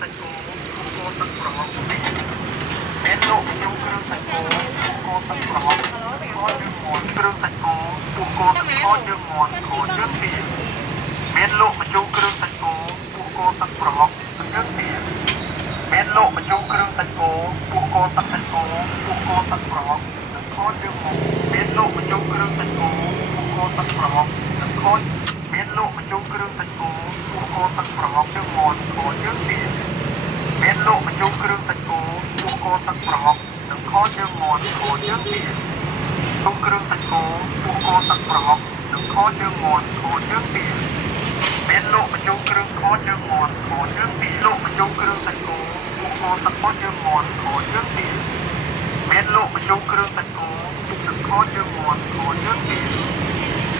សាច់គោពូកទឹកប្រហុកមានលោកបញ្ចូលគ្រឿងសាច់គោពូកទឹកប្រហុកខជើងមាន់គ្រឿងសាច់គោពូកទឹកខជើងមាន់ខជើងទាមានលោកបញ្ចូលគ្រឿងសាច់គោពូកទឹកប្រហុកជើងទាមានលោកបញ្ចូលគ្រឿងសាច់គោពូកទឹកសាច់គោពូកទឹកប្រហុកខជើងមាន់មានលោកបញ្ចូលគ្រឿងសាច់គោពូកទឹកប្រហុកខមានលោកបញ្ចូលគ្រឿងសាច់គោពូកទឹកប្រហុកជើងមាន់ខជើងទាមានលោកបញ្ចូលគ្រឿងសាច់គោពូកទឹកប្រហុកនិងខជើងមាន់ខជើងទាទុំគ្រឿងសាច់គោពូកទឹកប្រហុកនិងខជើងមាន់ខជើងទាមានលោកបញ្ចូលគ្រឿងខជើងមាន់ខជើងទាលោកបញ្ចូលគ្រឿងសាច់គោពូកទឹកខជើងមាន់ខជើងទាមានលោកបញ្ចូលគ្រឿងសាច់គោនិងខជើងមាន់ខជើងទា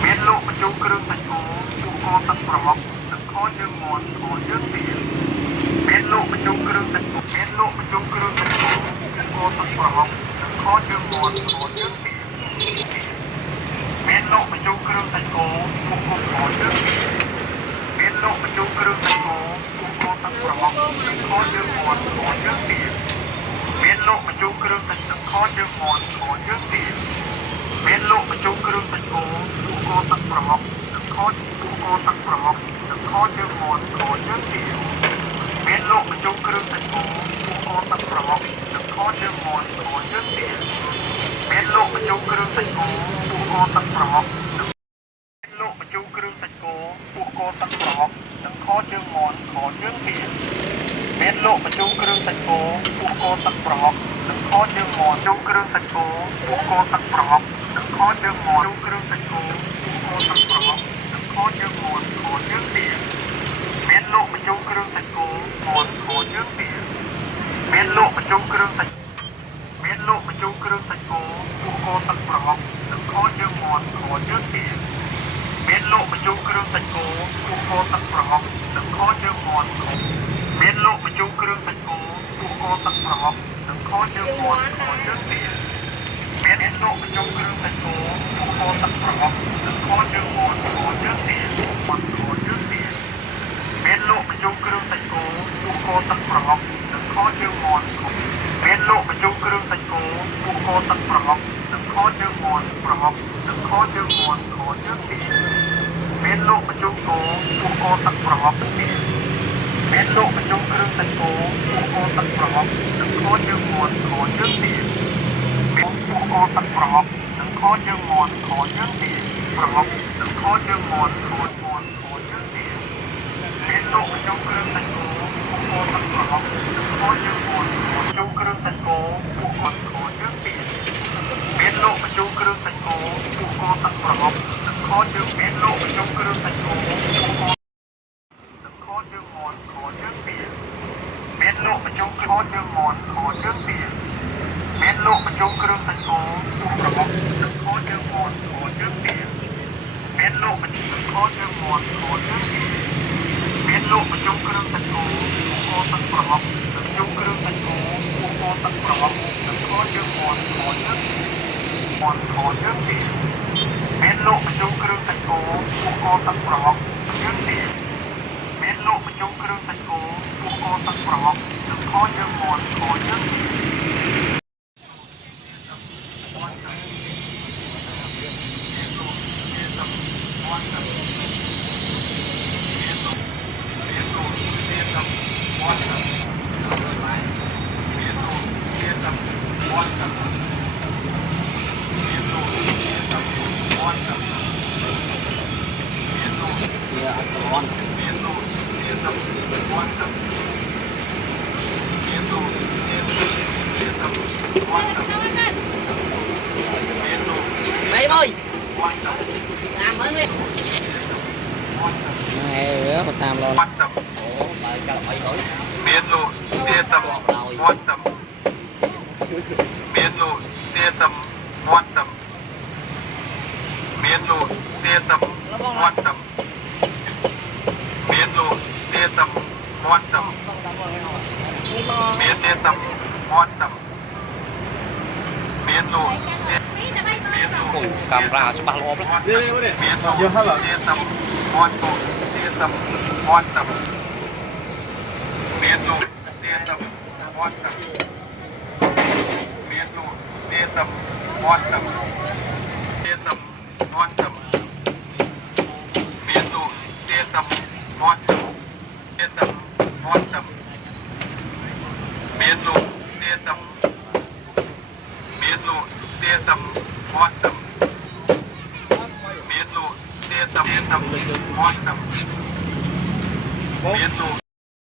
មានលោកបញ្ចូលគ្រឿងសាច់គោពូកទឹកប្រហុកនិងខជើងមាន់ខជើងទាមានលោកបញ្ចូលគ្រឿងសាច់គោមានលោកបញ្ចូលគ្រឿងសាច់គោពូកទឹកប្រហុកនិងខជើងមាន់ខជើងទាមានលោកបញ្ចូលគ្រឿងសាច់គោពូកខជើងទាមានលោកបញ្ចូលគ្រឿងសាច់គោពូកទឹកប្រហុកនិងខជើងមាន់ខជើងទាមានលោកបញ្ចូលគ្រឿងសាច់ទឹកខជើងមាន់ខជើងទាមានលោកបញ្ចូលគ្រឿងសាច់គោពូកទឹកប្រហុកនិងខពូកទឹកប្រហុកនិងខជើងមាន់ខជើងទាមានលោកបញ្ចូលគ្រឿងសាច់គោពូកទឹកប្រហុកនិងខជើងមាន់ខជើងទាមានលោកបញ្ចូលគ្រឿងសាច់គោពូកទឹកប្រហុកនិងមានលោកបញ្ចូលគ្រឿងសាច់គោពូកទឹកប្រហុកនិងខជើងមាន់ខជើងទាមានលោកបញ្ចូលគ្រឿងសាច់គោពូកទឹកប្រហុកនិងខជើងមាន់ចូលគ្រឿងសាច់គោពូកទឹកប្រហុកនិងខជើងមាន់ចូលគ្រឿងសាច់គោពូកទឹកប្រហុកនិងខជើងមាន់ខជើងទាមានលោកបញ្ចូលគ្រឿងសាច់គោមាន់ខជើងទាមានលោកបញ្ចូលគ្រឿងសាច់មានលោកបញ្ចូលគ្រឿងសាច់គោពូកទឹកប្រហុកនិងខជើងមាន់ខជើងទាមានលោកបញ្ចូលគ្រឿងសាច់គោពូកទឹកប្រហុកនិងខជើងមាន់មានលោកបញ្ចូលគ្រឿងសាច់គោពូកទឹកប្រហុកនិងខជើងមាន់ខជើងទាមានលោកបញ្ចូលគ្រឿងសាច់គោពូកទឹកប្រហុកនិងខជើងមាន់ខជើងទាមាន់ខជើងទាមានលោកបញ្ចូលគ្រឿងសាច់គោពូកទឹកប្រហុកនិងខជើងមាន់មានលោកបញ្ចូលគ្រឿងសាច់គោពូកទឹកប្រហុកនិងខជើងមាន់ប្រហុកនិងខជើងមាន់ខជើងទាមានលោកបញ្ចូលគោពូកទឹកប្រហុកទាមានលោកបញ្ចូលគ្រឿងសាច់គោពូកទឹកប្រហុកនិងខជើងមាន់ខជើងទាមានពូកទឹកប្រហុកនិងខជើងមាន់ខជើងទាប្រហុកនិងខជើងមាន់ខមាន់ខជើងទាមានលោកបញ្ចូលគ្រឿងសាច់គោពូកទឹកប្រហុកនិងខជើងមាន់បញ្ចូលគ្រឿងសាច់គោពូកខជើងទាមានលោកបញ្ចូលគ្រឿងសាច់គោពូកទឹកប្រហុកនិងខជើងមានលោកបញ្ចូលគ្រឿងសាច់គោពូកខជើងមាន់ខជើងទាមានលោកបញ្ចូលគ្រឿងជើងមាន់ខជើងទាមានលោកបញ្ចូលគ្រឿងសាច់គោពូប្រហុកនិងខជើងមាន់ខជើងទាមានលោកបញ្ចូលខជើងមាន់ខជើងទាមានលោកបញ្ចូលគ្រឿងសាច់គោពូទឹកប្រហុកនិងចូលគ្រឿងសាច់គោពូទឹកប្រហុកនិងខជើងមាន់ខជើងមាន់ខជើងទាមានលោកបញ្ចូលគ្រឿងសាច់គោពូទឹកប្រហុកជើងទាមានលោកបញ្ចូលគ្រឿងសាច់គោពូកទឹកប្រហុកនិងខជើងមាន់ខជើងទាĐây ơi. Làm mới đi. Nghe có tam luôn. Ủa, đợi cho mọi người. Miền lộ, tia tầm, quan tầm. Miền lộ, tia tầm, quan tầm. Miền lộ, tia tầm, quan tầm. Miền lộ, tia tầm, quan tầm. Miền tia tầm, quan tầm. Miền lộ, camera cho ba lô đó. Miền lộ, tia tầm, quan tầm. Miền lộ, tia tầm, quan tầm. មានលោកទៀតទៅវត្តទៅមានលោកទៀតទៅវត្តទៅទៀតទៅវត្តទៅមានលោកទៀតទៅវត្តទៅទៀតទៅវត្តទៅមានលោកទៀតទៅមានលោកទៀតទៅវត្តទៅមានលោកទៀតទៅវត្តទៅមានលោក